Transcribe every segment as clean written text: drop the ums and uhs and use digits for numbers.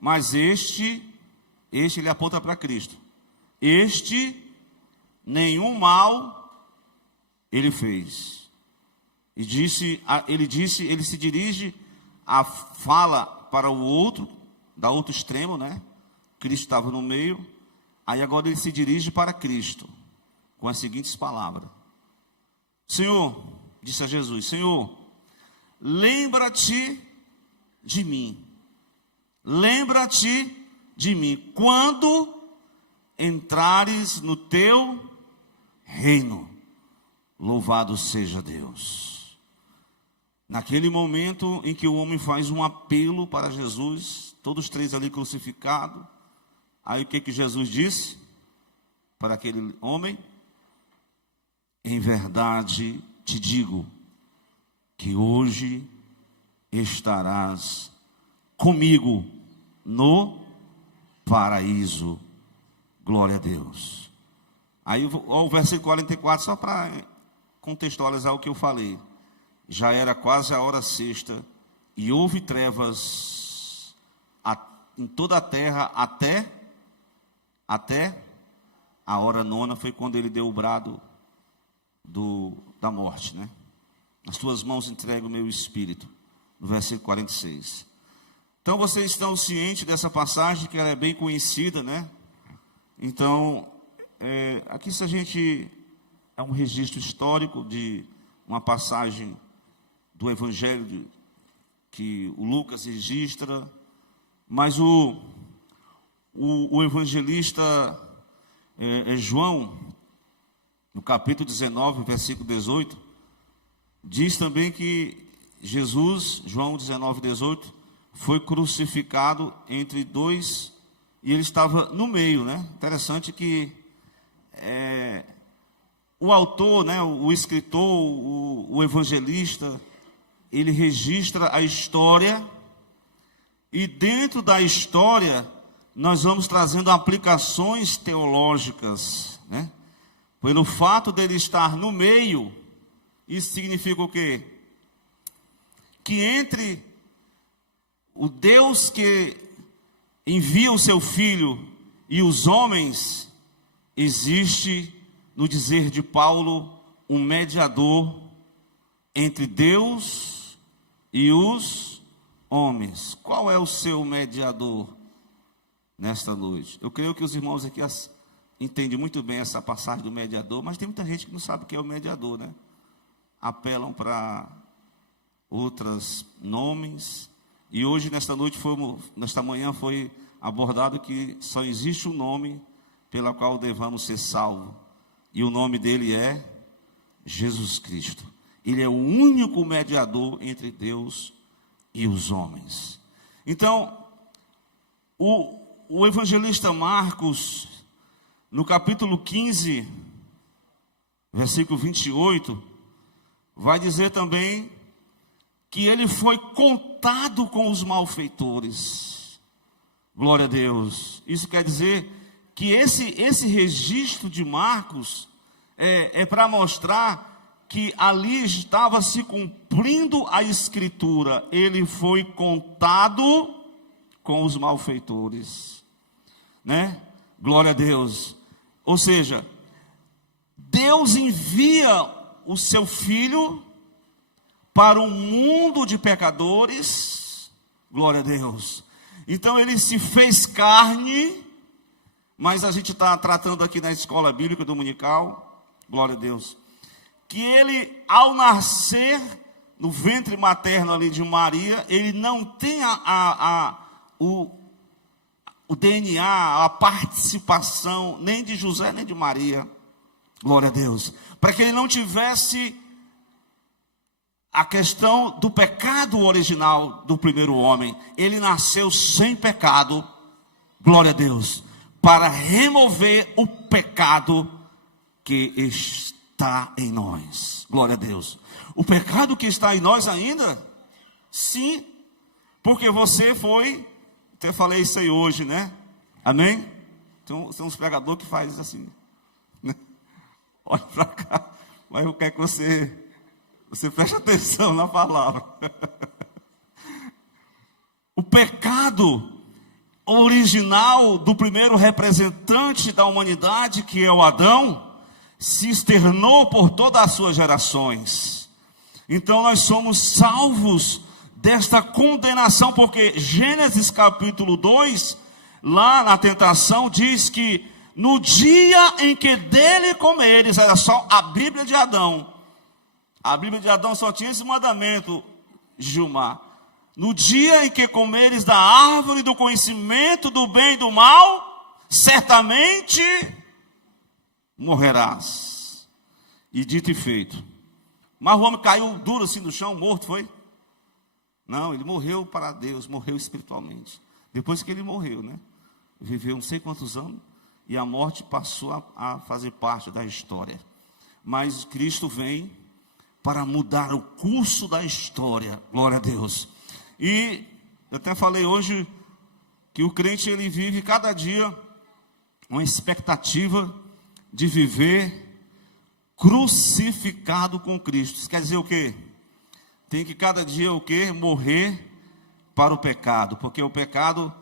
mas este ele aponta para Cristo. Este, nenhum mal ele fez. E ele se dirige a fala para o outro, da outro extremo, né? Cristo estava no meio. Aí agora ele se dirige para Cristo, com as seguintes palavras: Senhor, disse a Jesus, Senhor, lembra-te de mim. Lembra-te de mim quando entrares no teu reino. Louvado seja Deus. Naquele momento em que o homem faz um apelo para Jesus, todos três ali crucificados, aí o que Jesus disse para aquele homem? Em verdade te digo que hoje estarás comigo no paraíso. Glória a Deus. Aí o versículo 44, só para contextualizar o que eu falei. Já era quase a hora sexta, e houve trevas em toda a terra até a hora nona, foi quando ele deu o brado da morte, né? Nas tuas mãos entrego o meu espírito, no versículo 46. Então vocês estão cientes dessa passagem, que ela é bem conhecida, né? Então, aqui se a gente é um registro histórico de uma passagem do Evangelho que o Lucas registra, mas o evangelista João, no capítulo 19, versículo 18, diz também que Jesus, João 19, 18, foi crucificado entre dois, e ele estava no meio, né? Interessante que o autor, né, o escritor, o evangelista, ele registra a história, e dentro da história nós vamos trazendo aplicações teológicas, né? Pelo fato dele estar no meio, isso significa o quê? Que entre o Deus que envia o seu Filho e os homens, existe, no dizer de Paulo, um mediador entre Deus e os homens. Qual é o seu mediador nesta noite? Eu creio que os irmãos aqui entendem muito bem essa passagem do mediador, mas tem muita gente que não sabe o que é o mediador, né? Apelam para outros nomes. E hoje, nesta manhã, foi abordado que só existe um nome pela qual devamos ser salvos. E o nome dele é Jesus Cristo. Ele é o único mediador entre Deus e os homens. Então, o evangelista Marcos, no capítulo 15, versículo 28, vai dizer também que ele foi contado com os malfeitores. Glória a Deus. Isso quer dizer que esse registro de Marcos é para mostrar que ali estava se cumprindo a escritura. Ele foi contado com os malfeitores, né? Glória a Deus. Ou seja, Deus envia o seu Filho para um mundo de pecadores. Glória a Deus. Então ele se fez carne, mas a gente está tratando aqui na escola bíblica dominical, glória a Deus, que ele, ao nascer no ventre materno ali de Maria, ele não tem o DNA, a participação, nem de José, nem de Maria, glória a Deus, para que ele não tivesse a questão do pecado original do primeiro homem. Ele nasceu sem pecado, glória a Deus, para remover o pecado que está em nós, glória a Deus. O pecado que está em nós ainda? Sim, porque você foi, até falei isso aí hoje, né? Amém? Então, tem uns pregadores que fazem assim, né? Olha para cá, mas eu quero que você preste atenção na palavra. O pecado original do primeiro representante da humanidade, que é o Adão, se externou por todas as suas gerações. Então nós somos salvos desta condenação, porque Gênesis capítulo 2, lá na tentação, diz que no dia em que dele comeres, era só a Bíblia de Adão. A Bíblia de Adão só tinha esse mandamento, Gilmar. No dia em que comeres da árvore do conhecimento do bem e do mal, certamente morrerás. E dito e feito. Mas o homem caiu duro assim no chão, morto, foi? Não, ele morreu para Deus, morreu espiritualmente. Depois que ele morreu, né? Viveu não sei quantos anos, e a morte passou a fazer parte da história. Mas Cristo vem para mudar o curso da história, glória a Deus. E eu até falei hoje que o crente, ele vive cada dia uma expectativa de viver crucificado com Cristo. Isso quer dizer o quê? Tem que cada dia o quê? Morrer para o pecado, porque o pecado,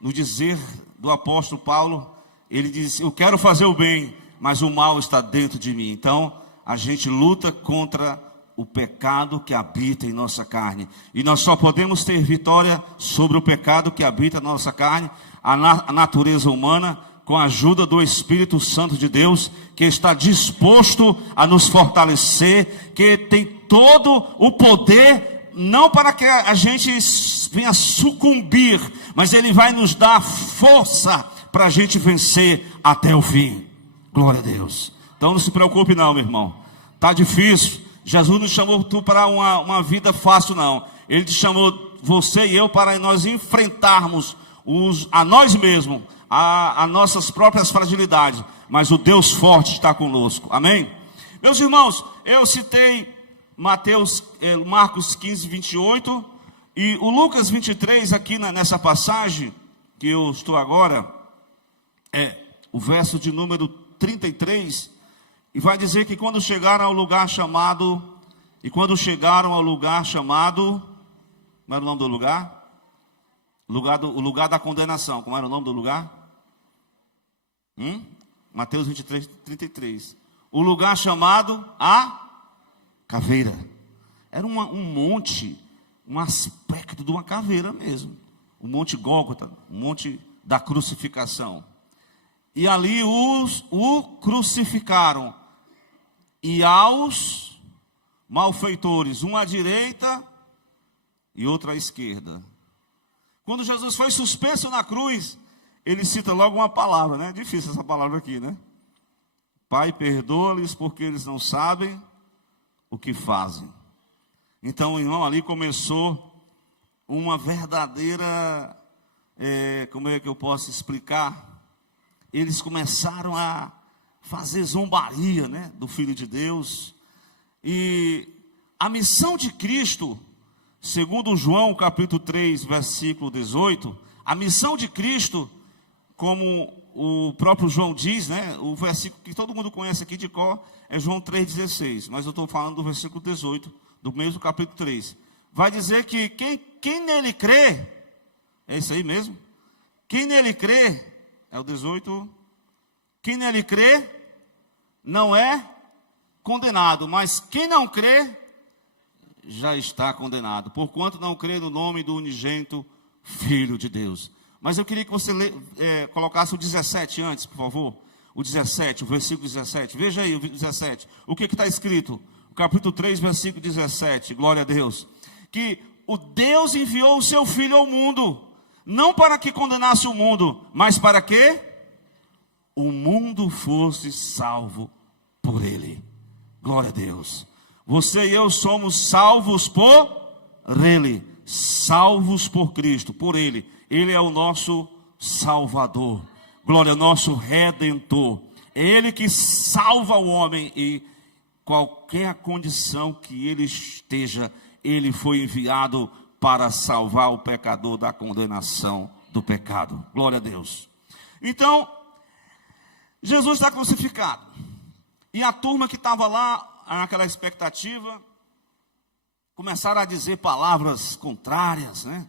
no dizer do apóstolo Paulo, ele diz: eu quero fazer o bem, mas o mal está dentro de mim. Então a gente luta contra o pecado que habita em nossa carne, e nós só podemos ter vitória sobre o pecado que habita na nossa carne, a natureza humana, com a ajuda do Espírito Santo de Deus, que está disposto a nos fortalecer, que tem todo o poder, não para que a gente venha sucumbir, mas ele vai nos dar força para a gente vencer até o fim. Glória a Deus. Então não se preocupe não, meu irmão. Está difícil. Jesus não chamou tu para uma vida fácil, não. Ele te chamou, você e eu, para nós enfrentarmos a nós mesmos, a nossas próprias fragilidades. Mas o Deus forte está conosco. Amém? Meus irmãos, eu citei Marcos 15, 28. E o Lucas 23, aqui nessa passagem, que eu estou agora, é o verso de número 33. E vai dizer que quando chegaram ao lugar chamado, como era o nome do lugar? O lugar da condenação. Como era o nome do lugar? Mateus 23, 33. O lugar chamado a caveira. Era um monte, um aspecto de uma caveira mesmo. O Monte Gólgota, o monte da crucificação. E ali o crucificaram. E aos malfeitores, um à direita e outro à esquerda. Quando Jesus foi suspenso na cruz, ele cita logo uma palavra, né? Difícil essa palavra aqui, né? Pai, perdoa-lhes porque eles não sabem o que fazem. Então, irmão, ali começou uma verdadeira, como é que eu posso explicar? Eles começaram a fazer zombaria, né, do Filho de Deus. E a missão de Cristo, segundo João capítulo 3, versículo 18, a missão de Cristo, como o próprio João diz, né, o versículo que todo mundo conhece aqui de cor, é João 3,16, mas eu estou falando do versículo 18, do mesmo capítulo 3. Vai dizer que quem nele crê, é isso aí mesmo? Quem nele crê, é o 18, quem nele crê, não é condenado, mas quem não crê, já está condenado, porquanto não crê no nome do unigênito Filho de Deus. Mas eu queria que você colocasse o 17 antes, por favor. O 17, o versículo 17. Veja aí o 17. O que está escrito? O capítulo 3, versículo 17. Glória a Deus. Que o Deus enviou o seu Filho ao mundo, não para que condenasse o mundo, mas para que o mundo fosse salvo por ele. Glória a Deus. Você e eu somos salvos por ele, salvos por Cristo, por ele. Ele é o nosso Salvador. Glória ao nosso Redentor. É ele que salva o homem, e qualquer condição que ele esteja, ele foi enviado para salvar o pecador da condenação do pecado. Glória a Deus. Então, Jesus está crucificado. E a turma que estava lá, naquela expectativa, começaram a dizer palavras contrárias, né?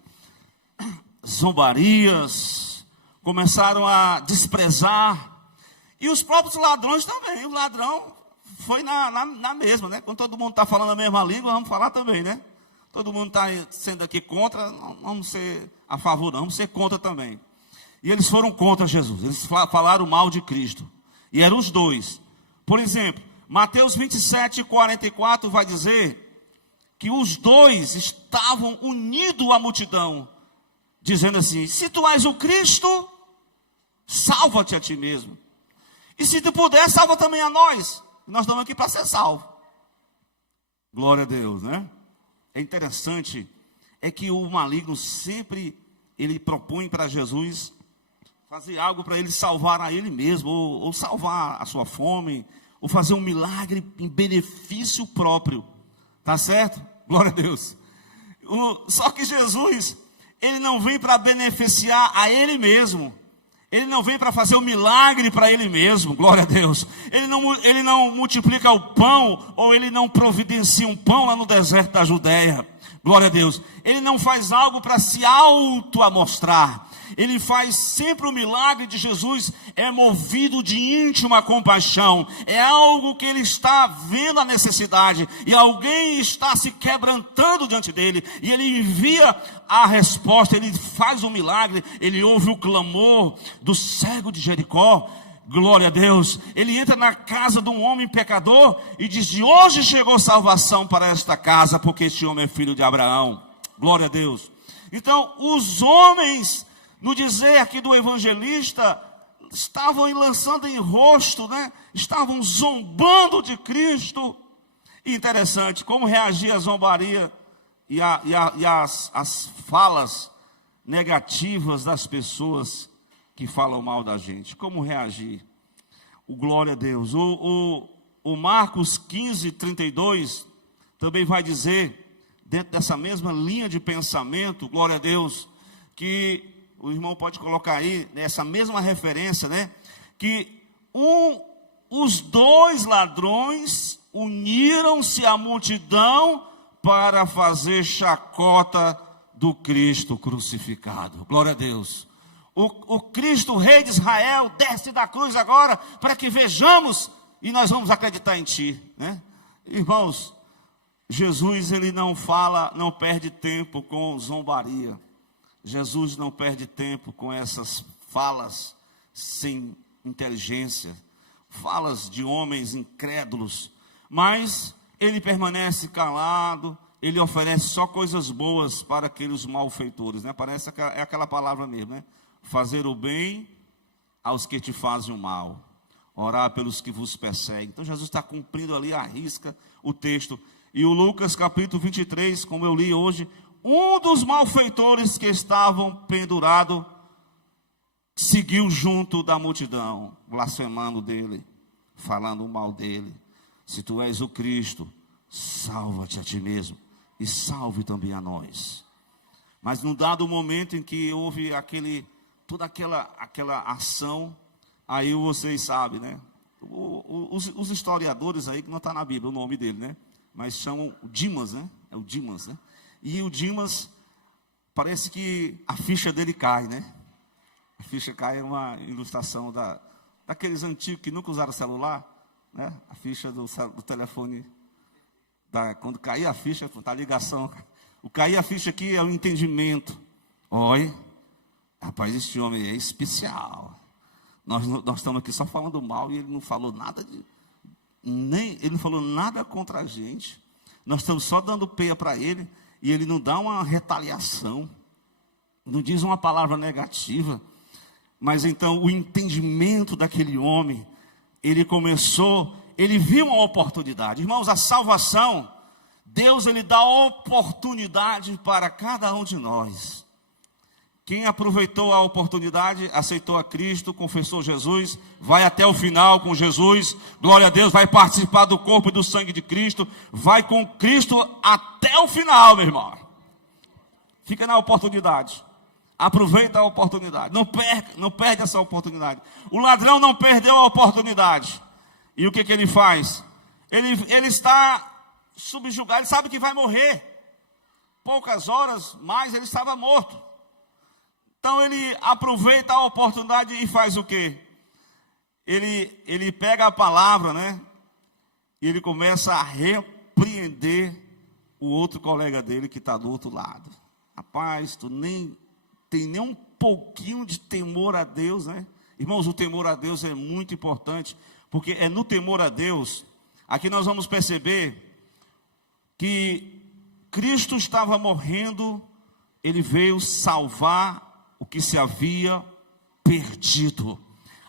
Zombarias, começaram a desprezar. E os próprios ladrões também. O ladrão foi na mesma, né? Quando todo mundo está falando a mesma língua, vamos falar também, né? Todo mundo está sendo aqui contra, não vamos ser a favor, não, vamos ser contra também. E eles foram contra Jesus, eles falaram mal de Cristo. E eram os dois. Por exemplo, Mateus 27, 44 vai dizer que os dois estavam unidos à multidão, dizendo assim: se tu és o Cristo, salva-te a ti mesmo. E se tu puder, salva também a nós. Nós estamos aqui para ser salvos. Glória a Deus, né? É interessante, é que o maligno sempre, ele propõe para Jesus fazer algo para ele salvar a ele mesmo, ou salvar a sua fome, ou fazer um milagre em benefício próprio. Tá certo? Glória a Deus. Só que Jesus, ele não vem para beneficiar a ele mesmo. Ele não vem para fazer um milagre para ele mesmo, glória a Deus. Ele não multiplica o pão, ou ele não providencia um pão lá no deserto da Judéia, glória a Deus. Ele não faz algo para se auto-amostrar. Ele faz sempre o milagre de Jesus, é movido de íntima compaixão. É algo que ele está vendo a necessidade, e alguém está se quebrantando diante dele, e ele envia a resposta, ele faz o milagre, ele ouve o clamor do cego de Jericó, glória a Deus. Ele entra na casa de um homem pecador e diz: de hoje chegou salvação para esta casa, porque este homem é filho de Abraão, glória a Deus. Então os homens, no dizer aqui do evangelista, estavam lançando em rosto, né? Estavam zombando de Cristo. E interessante, como reagir à zombaria e as falas negativas das pessoas que falam mal da gente. Como reagir? O glória a Deus. O Marcos 15, 32 também vai dizer, dentro dessa mesma linha de pensamento, glória a Deus, que o irmão pode colocar aí, nessa mesma referência, né? Que os dois ladrões uniram-se à multidão para fazer chacota do Cristo crucificado. Glória a Deus. O Cristo, Rei de Israel, desce da cruz agora, para que vejamos, e nós vamos acreditar em Ti, né? Irmãos, Jesus, ele não fala, não perde tempo com zombaria. Jesus não perde tempo com essas falas sem inteligência, falas de homens incrédulos, mas ele permanece calado, ele oferece só coisas boas para aqueles malfeitores, né? Parece que é aquela palavra mesmo, né? Fazer o bem aos que te fazem o mal, orar pelos que vos perseguem. Então Jesus está cumprindo ali à risca o texto. E o Lucas capítulo 23, como eu li hoje, um dos malfeitores que estavam pendurados seguiu junto da multidão, blasfemando dele, falando mal dele. Se tu és o Cristo, salva-te a ti mesmo e salve também a nós. Mas num dado momento em que houve toda aquela ação, aí vocês sabem, né? Os historiadores aí, que não está na Bíblia o nome dele, né? Mas chamam Dimas, né? É o Dimas, né? E o Dimas, parece que a ficha dele cai, né? A ficha cai é uma ilustração daqueles antigos que nunca usaram celular, né? A ficha do telefone, quando cair a ficha, a ligação. O cair a ficha aqui é o entendimento. Olha, rapaz, esse homem é especial. Nós estamos aqui só falando mal e ele não falou nada ele não falou nada contra a gente. Nós estamos só dando peia para ele. E ele não dá uma retaliação, não diz uma palavra negativa. Mas então o entendimento daquele homem, ele viu uma oportunidade. Irmãos, a salvação, Deus, ele dá oportunidade para cada um de nós. Quem aproveitou a oportunidade, aceitou a Cristo, confessou Jesus, vai até o final com Jesus, glória a Deus, vai participar do corpo e do sangue de Cristo, vai com Cristo até o final, meu irmão. Fica na oportunidade, aproveita a oportunidade, não perde essa oportunidade. O ladrão não perdeu a oportunidade. E o que ele faz? Ele está subjugado, ele sabe que vai morrer. Poucas horas mais ele estava morto. Então ele aproveita a oportunidade e faz o quê? Ele pega a palavra, né? E ele começa a repreender o outro colega dele que está do outro lado. Rapaz, tu nem tem nem um pouquinho de temor a Deus, né? Irmãos, o temor a Deus é muito importante, porque é no temor a Deus, aqui nós vamos perceber que Cristo estava morrendo, ele veio salvar o que se havia perdido.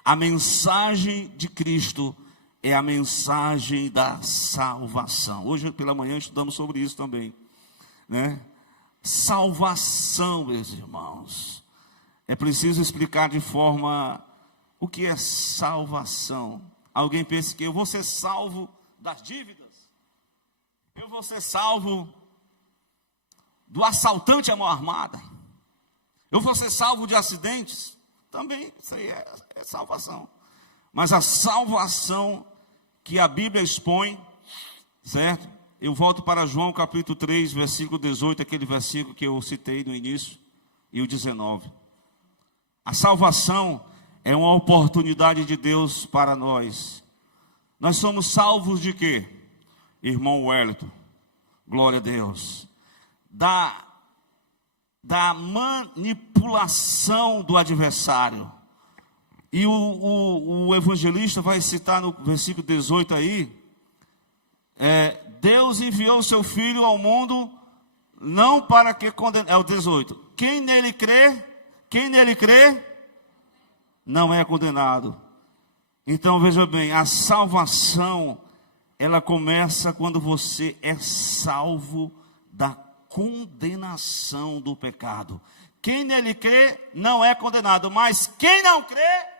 A mensagem de Cristo é a mensagem da salvação. Hoje pela manhã estudamos sobre isso também, né? Salvação, meus irmãos. É preciso explicar de forma o que é salvação. Alguém pensa que eu vou ser salvo das dívidas, eu vou ser salvo do assaltante à mão armada, eu vou ser salvo de acidentes. Também, isso aí é salvação. Mas a salvação que a Bíblia expõe, certo? Eu volto para João capítulo 3, versículo 18, aquele versículo que eu citei no início, e o 19. A salvação é uma oportunidade de Deus para nós. Nós somos salvos de quê? Irmão Wellington, glória a Deus. Da manipulação do adversário. E o evangelista vai citar no versículo 18 aí, Deus enviou o seu Filho ao mundo, não para que condene, é o 18, quem nele crê, não é condenado. Então veja bem, a salvação, ela começa quando você é salvo da condenação do pecado. Quem nele crê não é condenado, mas quem não crê,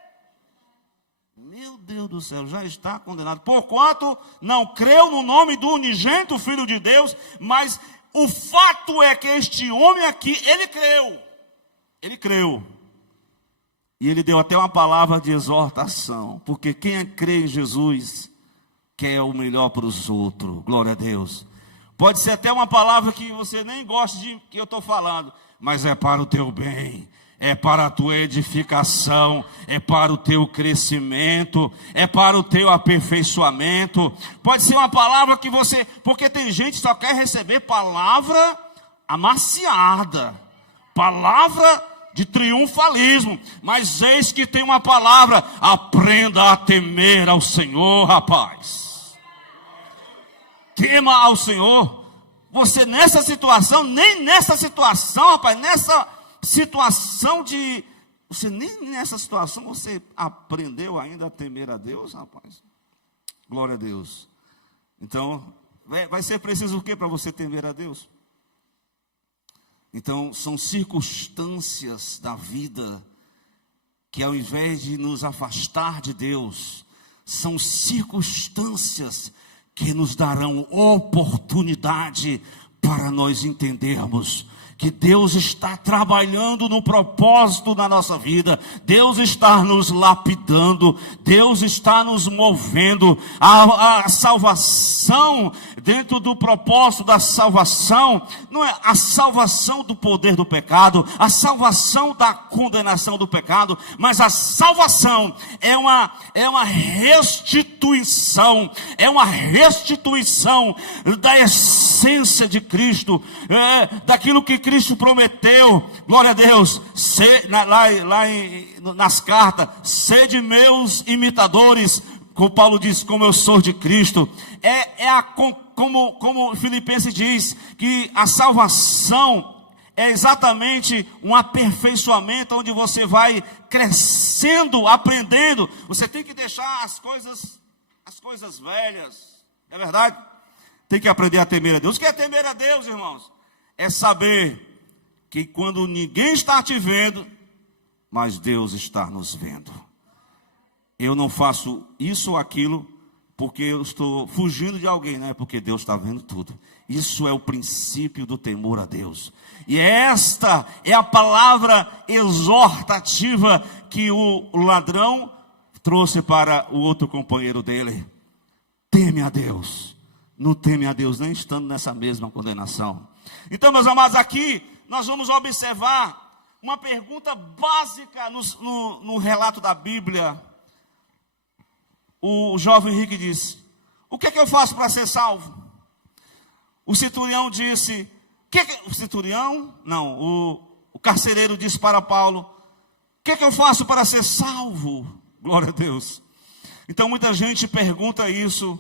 meu Deus do céu, já está condenado. Porquanto não creu no nome do unigênito Filho de Deus, mas o fato é que este homem aqui, ele creu. E ele deu até uma palavra de exortação, porque quem crê em Jesus quer o melhor para os outros. Glória a Deus. Pode ser até uma palavra que você nem gosta de que eu estou falando, mas é para o teu bem, é para a tua edificação, é para o teu crescimento, é para o teu aperfeiçoamento. Pode ser uma palavra que você, porque tem gente que só quer receber palavra amaciada, palavra de triunfalismo, mas eis que tem uma palavra: aprenda a temer ao Senhor, rapaz. Tema ao Senhor. Você nessa situação, nem nessa situação, rapaz, nessa situação de... Você nem nessa situação você aprendeu ainda a temer a Deus, rapaz. Glória a Deus. Então, vai ser preciso o que para você temer a Deus? Então, são circunstâncias da vida que, ao invés de nos afastar de Deus, são circunstâncias que nos darão oportunidade para nós entendermos que Deus está trabalhando no propósito da nossa vida, Deus está nos lapidando, Deus está nos movendo. A salvação, dentro do propósito da salvação, não é a salvação do poder do pecado, a salvação da condenação do pecado, mas a salvação é uma restituição, da essência de Cristo, daquilo que Cristo prometeu. Glória a Deus. Nas cartas, sede meus imitadores, como Paulo diz, como eu sou de Cristo. Como Filipenses diz, que a salvação é exatamente um aperfeiçoamento, onde você vai crescendo, aprendendo. Você tem que deixar as coisas velhas, é verdade? Tem que aprender a temer a Deus. O que é temer a Deus, irmãos? É saber que quando ninguém está te vendo, mas Deus está nos vendo. Eu não faço isso ou aquilo porque eu estou fugindo de alguém, né? Porque Deus está vendo tudo. Isso é o princípio do temor a Deus. E esta é a palavra exortativa que o ladrão trouxe para o outro companheiro dele. Teme a Deus. Não teme a Deus, nem estando nessa mesma condenação. Então, meus amados, aqui nós vamos observar uma pergunta básica no relato da Bíblia. O jovem rico disse: o que é que eu faço para ser salvo? O centurião disse: o centurião? Não, o carcereiro disse para Paulo: o que é que eu faço para ser salvo? Glória a Deus. Então muita gente pergunta isso,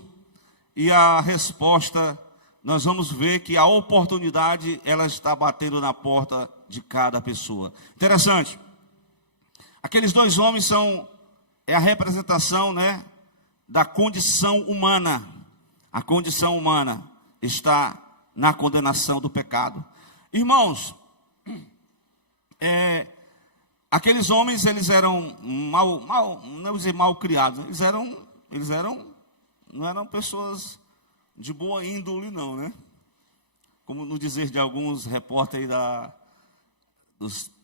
e a resposta, nós vamos ver que a oportunidade, ela está batendo na porta de cada pessoa. Interessante. Aqueles dois homens é a representação, né, da condição humana. A condição humana está na condenação do pecado. Irmãos, aqueles homens, eles eram não vou dizer mal criados, não eram pessoas de boa índole, não, né? Como no dizer de alguns repórteres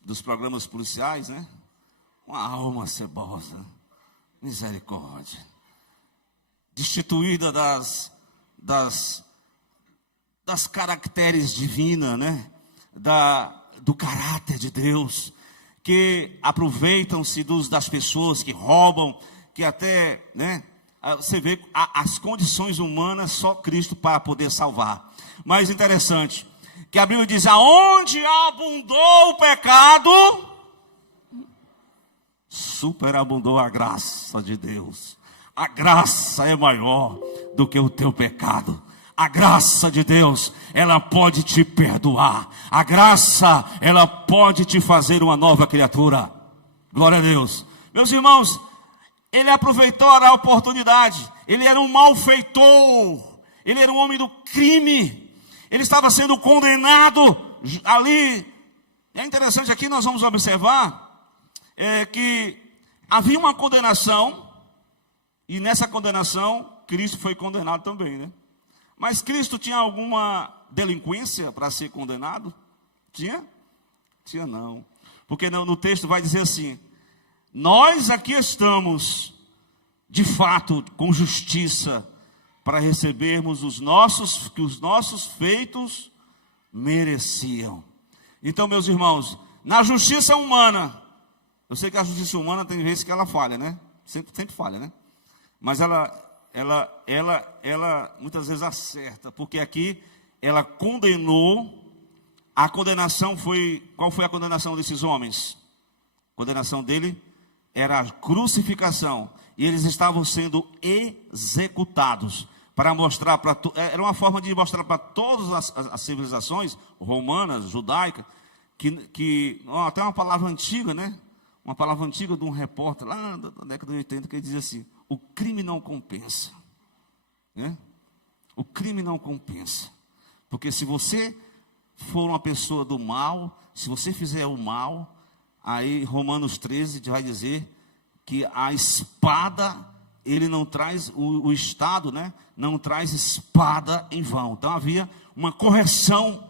dos programas policiais, né? Uma alma cebosa, misericórdia, destituída das caracteres divinas, né? Do caráter de Deus, que aproveitam-se das pessoas, que roubam, que até, né? Você vê as condições humanas, só Cristo para poder salvar. Mas interessante, que a Bíblia diz: aonde abundou o pecado, superabundou a graça de Deus. A graça é maior do que o teu pecado. A graça de Deus, ela pode te perdoar. A graça, ela pode te fazer uma nova criatura. Glória a Deus. Meus irmãos, ele aproveitou a oportunidade. Ele era um malfeitor. Ele era um homem do crime. Ele estava sendo condenado ali. É interessante aqui, nós vamos observar que havia uma condenação. E nessa condenação, Cristo foi condenado também, né? Mas Cristo tinha alguma delinquência para ser condenado? Tinha? Tinha não. Porque no texto vai dizer assim: nós aqui estamos, de fato, com justiça, para recebermos que os nossos feitos mereciam. Então, meus irmãos, na justiça humana, eu sei que a justiça humana tem vezes que ela falha, né? Sempre falha, né? Mas ela muitas vezes acerta, porque aqui ela condenou. A condenação qual foi a condenação desses homens? A condenação dele era a crucificação, e eles estavam sendo executados, para mostrar, era uma forma de mostrar para todas as civilizações romanas, judaicas, até uma palavra antiga, né? Uma palavra antiga de um repórter lá da década de 80, que ele dizia assim: o crime não compensa, né? O crime não compensa, porque se você for uma pessoa do mal, se você fizer o mal, aí Romanos 13 vai dizer que a espada, ele não traz, o Estado, né, não traz espada em vão. Então havia uma correção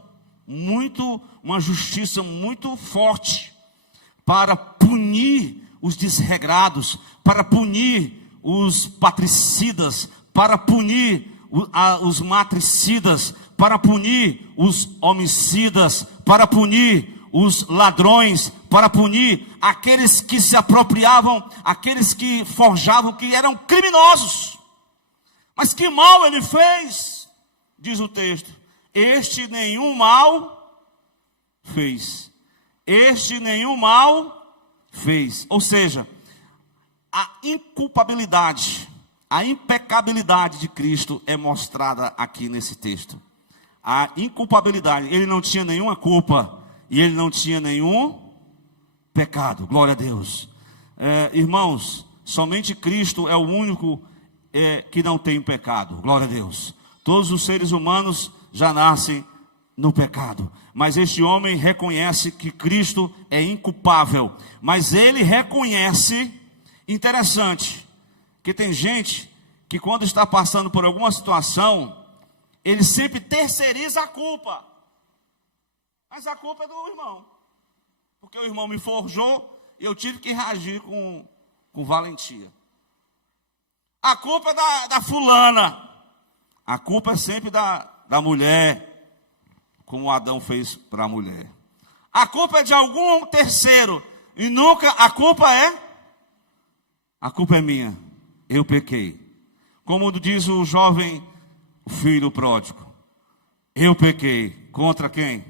uma justiça muito forte, para punir os desregrados, para punir os patricidas, para punir os matricidas, para punir os homicidas, para punir os ladrões, para punir aqueles que se apropriavam, aqueles que forjavam, que eram criminosos. Mas que mal ele fez? Diz o texto: este nenhum mal fez. Este nenhum mal fez. Ou seja, a inculpabilidade, a impecabilidade de Cristo é mostrada aqui nesse texto. A inculpabilidade, ele não tinha nenhuma culpa e ele não tinha nenhum pecado. Glória a Deus. Irmãos, somente Cristo é o único que não tem pecado. Glória a Deus. Todos os seres humanos já nascem no pecado, mas este homem reconhece que Cristo é inculpável, mas ele reconhece, interessante, que tem gente que quando está passando por alguma situação, ele sempre terceiriza a culpa, mas a culpa é do irmão, porque o irmão me forjou e eu tive que reagir com valentia. A culpa é da fulana, a culpa é sempre da mulher, como Adão fez para a mulher. A culpa é de algum terceiro. E nunca a culpa é minha. Eu pequei. Como diz o jovem filho pródigo. Eu pequei. Contra quem?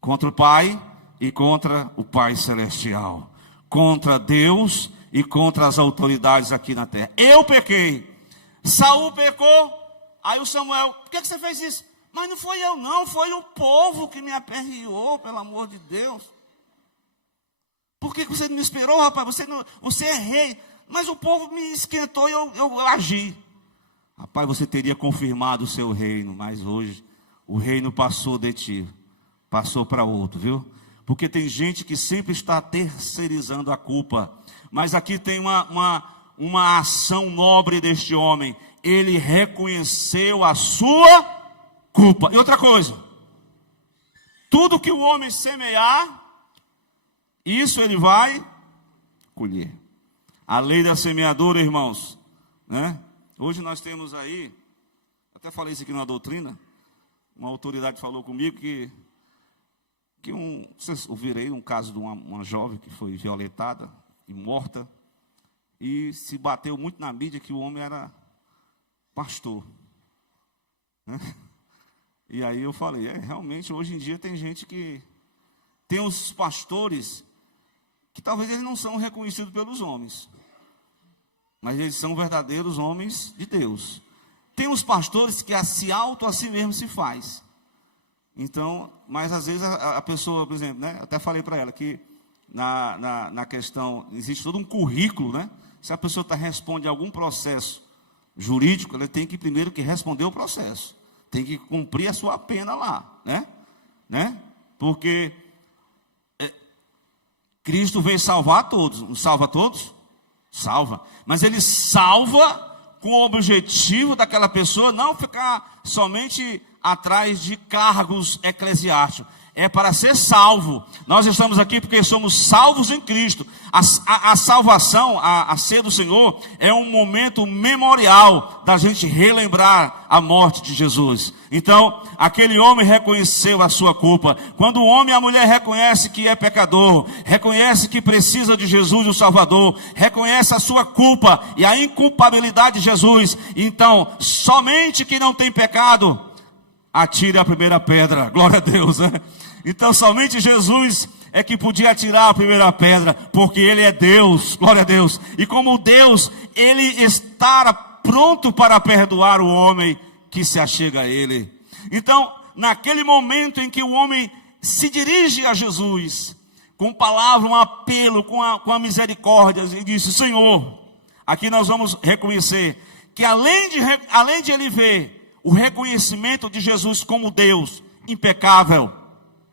Contra o Pai e contra o Pai Celestial. Contra Deus e contra as autoridades aqui na terra. Eu pequei. Saul pecou. Aí o Samuel, por que você fez isso? Mas não foi eu não, foi o povo que me aperreou, pelo amor de Deus. Por que você não me esperou, rapaz? Você é rei. Mas o povo me esquentou e eu agi. Rapaz, você teria confirmado o seu reino, mas hoje o reino passou de ti. Passou para outro, viu? Porque tem gente que sempre está terceirizando a culpa. Mas aqui tem uma ação nobre deste homem. Ele reconheceu a sua culpa. E outra coisa. Tudo que o homem semear, isso ele vai colher. A lei da semeadura, irmãos, né? Hoje nós temos aí, até falei isso aqui na doutrina, uma autoridade falou comigo que vocês ouvirem um caso de uma jovem que foi violentada e morta, e se bateu muito na mídia que o homem era pastor, né? E aí eu falei, realmente hoje em dia tem gente que tem os pastores que talvez eles não são reconhecidos pelos homens, mas eles são verdadeiros homens de Deus. Tem os pastores que se assim mesmo se faz. Então, mas às vezes a pessoa, por exemplo, né, até falei para ela que na questão, existe todo um currículo, né? Se a pessoa responde a algum processo jurídico, ela tem que primeiro que responder o processo. Tem que cumprir a sua pena lá, né? Porque Cristo veio salvar todos. Não salva todos? Salva. Mas ele salva com o objetivo daquela pessoa não ficar somente atrás de cargos eclesiásticos. É para ser salvo. Nós estamos aqui porque somos salvos em Cristo. A salvação, a ceia do Senhor, é um momento memorial da gente relembrar a morte de Jesus. Então, aquele homem reconheceu a sua culpa. Quando o homem e a mulher reconhecem que é pecador, reconhece que precisa de Jesus, o Salvador, reconhece a sua culpa e a inculpabilidade de Jesus, então, somente quem não tem pecado, atire a primeira pedra. Glória a Deus, né? Então somente Jesus é que podia atirar a primeira pedra, porque Ele é Deus, glória a Deus. E como Deus, Ele está pronto para perdoar o homem que se achega a Ele. Então, naquele momento em que o homem se dirige a Jesus, com palavra, um apelo, com a misericórdia, e disse, Senhor, aqui nós vamos reconhecer que além de ele ver o reconhecimento de Jesus como Deus, impecável,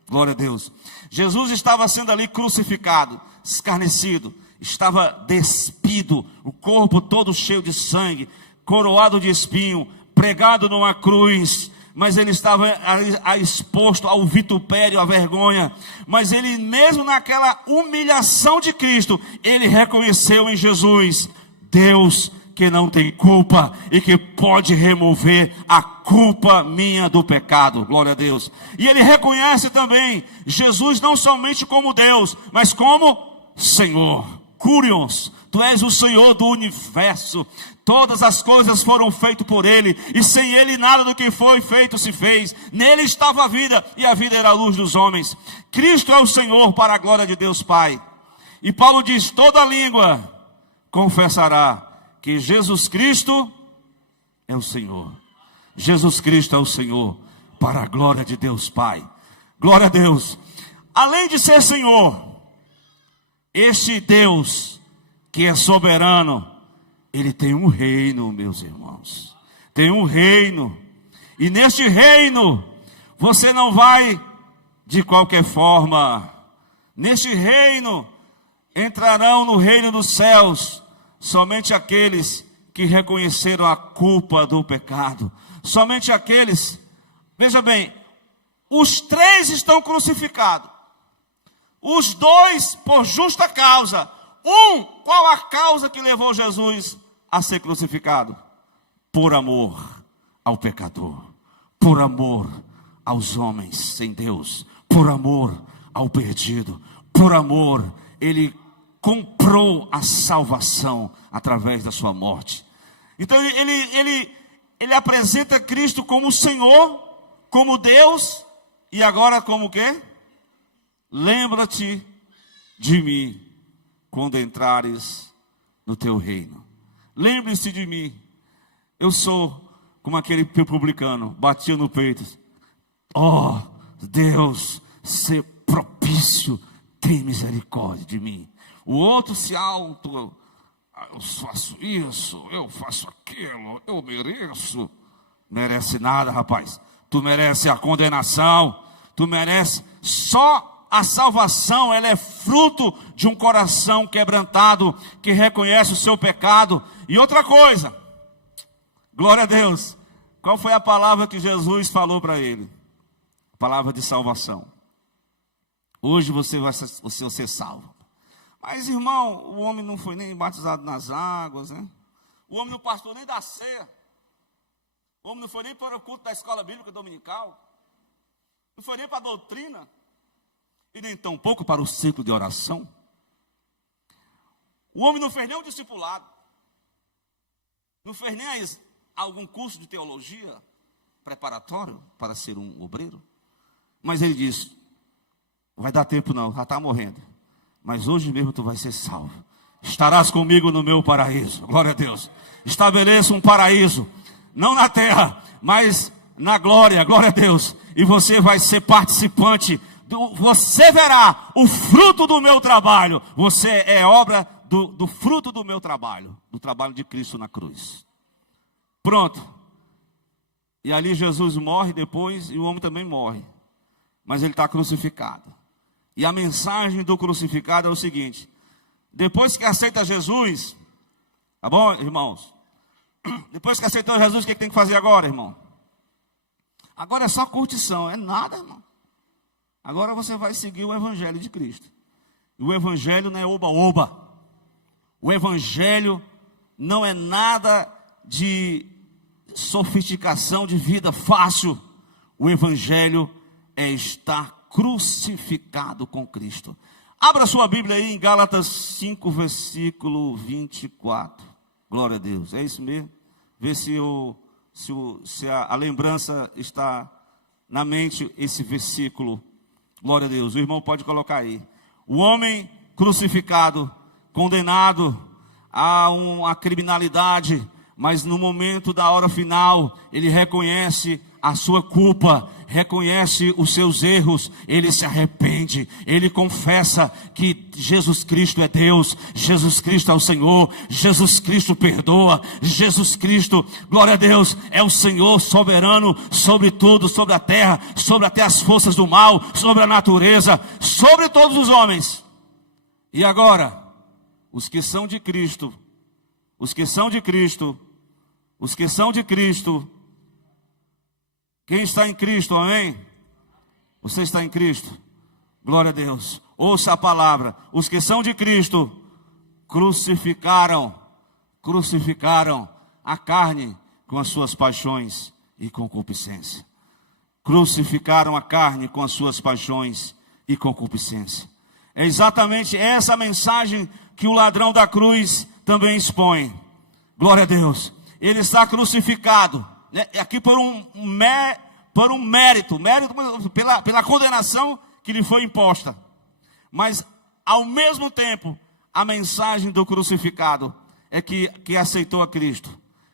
glória a Deus, Jesus estava sendo ali crucificado, escarnecido, estava despido, o corpo todo cheio de sangue, coroado de espinho, pregado numa cruz, mas ele estava exposto ao vitupério, à vergonha, mas ele mesmo naquela humilhação de Cristo, ele reconheceu em Jesus, Deus que não tem culpa e que pode remover a culpa minha do pecado, glória a Deus. E ele reconhece também Jesus não somente como Deus, mas como Senhor. Curios, tu és o Senhor do universo, todas as coisas foram feitas por Ele, e sem Ele nada do que foi feito se fez. Nele estava a vida, e a vida era a luz dos homens. Cristo é o Senhor para a glória de Deus Pai. E Paulo diz, toda língua confessará que Jesus Cristo é o Senhor. Jesus Cristo é o Senhor, para a glória de Deus Pai. Glória a Deus. Além de ser Senhor, este Deus que é soberano, Ele tem um reino, meus irmãos. Tem um reino. E neste reino, você não vai de qualquer forma. Neste reino, entrarão no reino dos céus somente aqueles que reconheceram a culpa do pecado. Somente aqueles, veja bem, os três estão crucificados. Os dois por justa causa. Qual a causa que levou Jesus a ser crucificado? Por amor ao pecador. Por amor aos homens sem Deus. Por amor ao perdido. Por amor, ele comprou a salvação através da sua morte. Então ele apresenta Cristo como Senhor, como Deus, e agora como o quê? Lembra-te de mim quando entrares no teu reino. Lembre-se de mim. Eu sou como aquele publicano, batia no peito. Oh, Deus, ser propício, tem misericórdia de mim. O outro se auto, eu faço isso, eu faço aquilo, eu mereço. Merece nada, rapaz. Tu merece a condenação, tu merece. Só a salvação, ela é fruto de um coração quebrantado, que reconhece o seu pecado. E outra coisa, glória a Deus, qual foi a palavra que Jesus falou para ele? Palavra de salvação. Hoje você vai ser salvo. Mas, irmão, o homem não foi nem batizado nas águas, né? O homem não participou nem da ceia. O homem não foi nem para o culto da escola bíblica dominical. Não foi nem para a doutrina. E nem tampouco para o ciclo de oração. O homem não fez nem um discipulado. Não fez nem algum curso de teologia preparatório para ser um obreiro. Mas ele disse, não vai dar tempo não, já está morrendo. Mas hoje mesmo tu vai ser salvo. Estarás comigo no meu paraíso. Glória a Deus. Estabeleça um paraíso. Não na terra, mas na glória. Glória a Deus. E você vai ser participante. Você verá o fruto do meu trabalho. Você é obra do fruto do meu trabalho. Do trabalho de Cristo na cruz. Pronto. E ali Jesus morre depois e o homem também morre. Mas ele está crucificado. E a mensagem do crucificado é o seguinte: depois que aceita Jesus, tá bom, irmãos? Depois que aceitou Jesus, o que tem que fazer agora, irmão? Agora é só curtição, é nada, irmão. Agora você vai seguir o Evangelho de Cristo. E o Evangelho não é oba-oba. O Evangelho não é nada de sofisticação de vida fácil. O Evangelho é estar crucificado com Cristo. Abra sua Bíblia aí em Gálatas 5, versículo 24. Glória a Deus. É isso mesmo? Vê se a lembrança está na mente, esse versículo. Glória a Deus. O irmão pode colocar aí. O homem crucificado, condenado a uma criminalidade, mas no momento da hora final, ele reconhece a sua culpa, reconhece os seus erros, ele se arrepende, ele confessa que Jesus Cristo é Deus, Jesus Cristo é o Senhor, Jesus Cristo perdoa, Jesus Cristo, glória a Deus, é o Senhor soberano sobre tudo, sobre a terra, sobre até as forças do mal, sobre a natureza, sobre todos os homens. E agora, os que são de Cristo, quem está em Cristo, amém? Você está em Cristo? Glória a Deus. Ouça a palavra. Os que são de Cristo crucificaram a carne com as suas paixões e concupiscência. Crucificaram a carne com as suas paixões e concupiscência. É exatamente essa mensagem que o ladrão da cruz também expõe. Glória a Deus. Ele está crucificado, né? Aqui por um mérito, pela condenação que lhe foi imposta. Mas, ao mesmo tempo, a mensagem do crucificado é que aceitou a Cristo,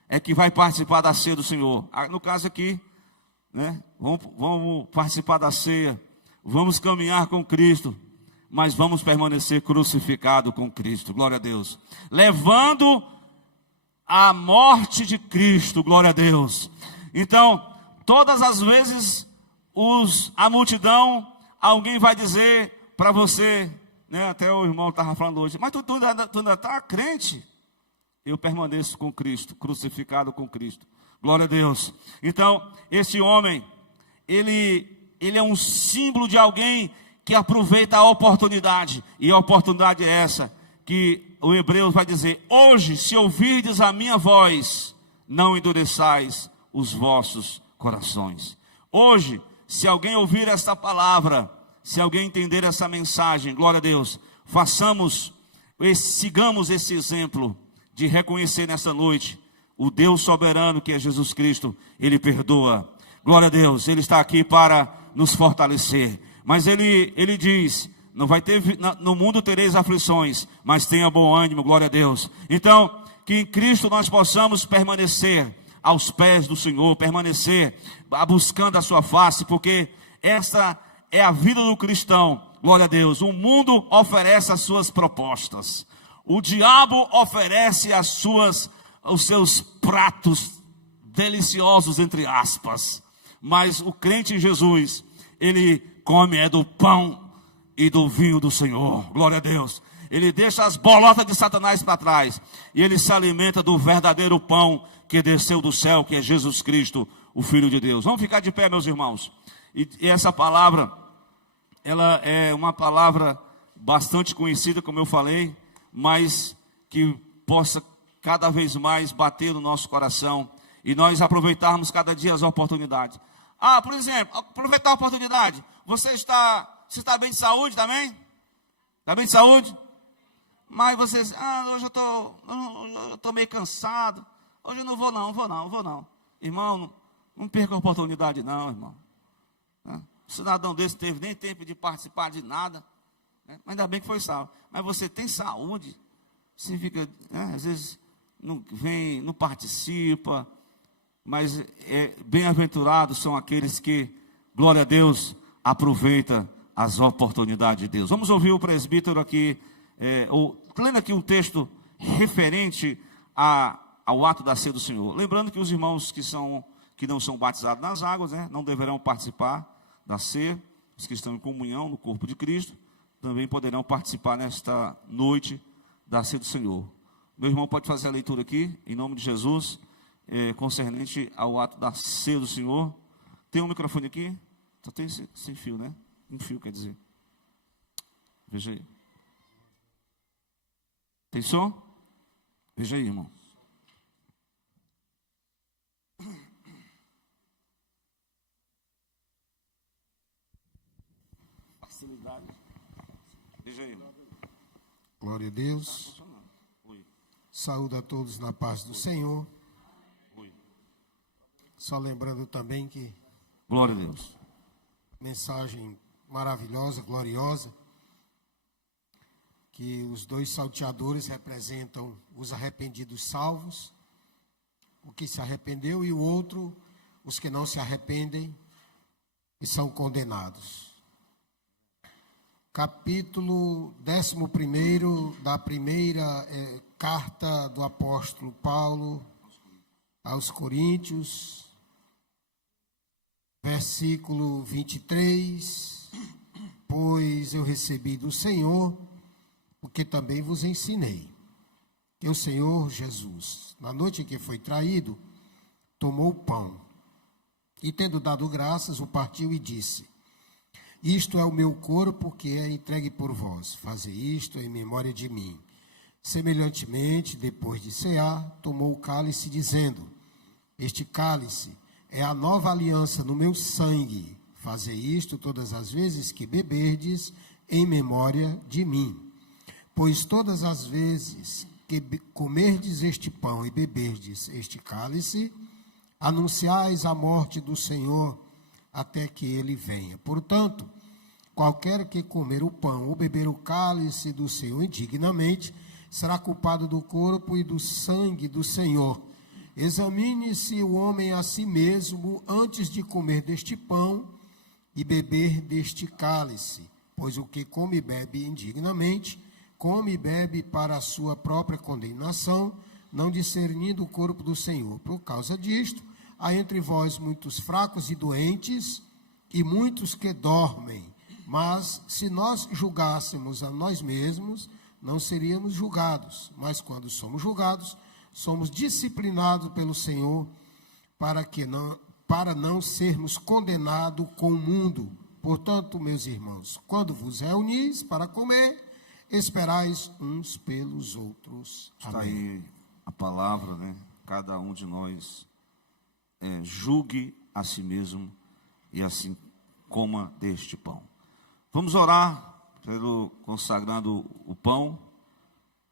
é que vai participar da ceia do Senhor. No caso aqui, né? Vamos participar da ceia, vamos caminhar com Cristo, mas vamos permanecer crucificado com Cristo. Glória a Deus. Levando a morte de Cristo, glória a Deus. Então, todas as vezes, a multidão, alguém vai dizer para você, né, até o irmão estava falando hoje, mas tu ainda está crente? Eu permaneço com Cristo, crucificado com Cristo. Glória a Deus. Então, esse homem, ele é um símbolo de alguém que aproveita a oportunidade. E a oportunidade é essa, que o Hebreus vai dizer: hoje, se ouvirdes a minha voz, não endureçais os vossos corações. Hoje, se alguém ouvir esta palavra, se alguém entender essa mensagem, glória a Deus, sigamos esse exemplo de reconhecer nessa noite o Deus soberano que é Jesus Cristo. Ele perdoa, glória a Deus, Ele está aqui para nos fortalecer. Mas Ele diz, no mundo tereis aflições, mas tenha bom ânimo, glória a Deus. Então, que em Cristo nós possamos permanecer aos pés do Senhor, permanecer buscando a sua face, porque essa é a vida do cristão, glória a Deus. O mundo oferece as suas propostas, o diabo oferece os seus pratos deliciosos, entre aspas, mas o crente em Jesus, ele come do pão e do vinho do Senhor, glória a Deus. Ele deixa as bolotas de Satanás para trás, e ele se alimenta do verdadeiro pão que desceu do céu, que é Jesus Cristo, o Filho de Deus. Vamos ficar de pé, meus irmãos. E essa palavra, ela é uma palavra bastante conhecida, como eu falei, mas que possa cada vez mais bater no nosso coração e nós aproveitarmos cada dia as oportunidades. Por exemplo, aproveitar a oportunidade. Você está bem de saúde também? Está bem de saúde? Mas você diz, hoje eu estou meio cansado. Hoje eu não vou não. Irmão, não perca a oportunidade não, irmão. Um cidadão desse teve nem tempo de participar de nada. Mas ainda bem que foi salvo. Mas você tem saúde, você fica, às vezes, não vem, não participa. Mas bem-aventurados são aqueles que, glória a Deus, aproveita as oportunidades de Deus. Vamos ouvir o presbítero aqui, lendo aqui um texto referente ao ato da ceia do Senhor. Lembrando que os irmãos que não são batizados nas águas, não deverão participar da ceia. Os que estão em comunhão no corpo de Cristo também poderão participar nesta noite da ceia do Senhor. Meu irmão pode fazer a leitura aqui, em nome de Jesus, concernente ao ato da ceia do Senhor. Tem um microfone aqui? Só tem sem fio, né? Um fio, quer dizer. Veja aí. Tem som? Veja aí, irmão. Facilidade. Veja aí, irmão. Glória a Deus. Saúde a todos na paz do Senhor. Só lembrando também que... Glória a Deus. Mensagem maravilhosa, gloriosa. Que os dois salteadores representam os arrependidos salvos. O que se arrependeu e o outro, os que não se arrependem e são condenados. Capítulo 11 da primeira carta do apóstolo Paulo aos Coríntios, versículo 23, pois eu recebi do Senhor, o que também vos ensinei, que o Senhor Jesus, na noite em que foi traído, tomou o pão, e tendo dado graças, o partiu e disse: isto é o meu corpo que é entregue por vós. Fazei isto em memória de mim. Semelhantemente, depois de cear, tomou o cálice, dizendo: este cálice é a nova aliança no meu sangue. Fazei isto todas as vezes que beberdes, em memória de mim. Pois todas as vezes que comerdes este pão e beberdes este cálice, anunciais a morte do Senhor até que ele venha. Portanto, qualquer que comer o pão ou beber o cálice do Senhor indignamente, será culpado do corpo e do sangue do Senhor. Examine-se o homem a si mesmo antes de comer deste pão e beber deste cálice, pois o que come e bebe indignamente, come e bebe para a sua própria condenação, não discernindo o corpo do Senhor. Por causa disto, há entre vós muitos fracos e doentes, e muitos que dormem. Mas, se nós julgássemos a nós mesmos, não seríamos julgados. Mas, quando somos julgados, somos disciplinados pelo Senhor, para não sermos condenados com o mundo. Portanto, meus irmãos, quando vos reunis para comer, esperais uns pelos outros. Amém. Está aí a palavra, né? Cada um de nós julgue a si mesmo e assim coma deste pão. Vamos orar pelo consagrando o pão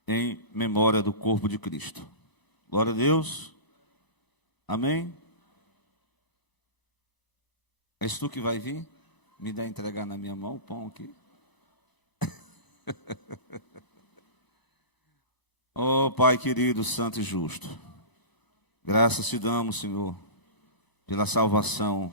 em memória do corpo de Cristo. Glória a Deus. Amém. És tu que vai vir? Me dá entregar na minha mão o pão aqui. Oh, Pai querido, santo e justo. Graças te damos, Senhor, pela salvação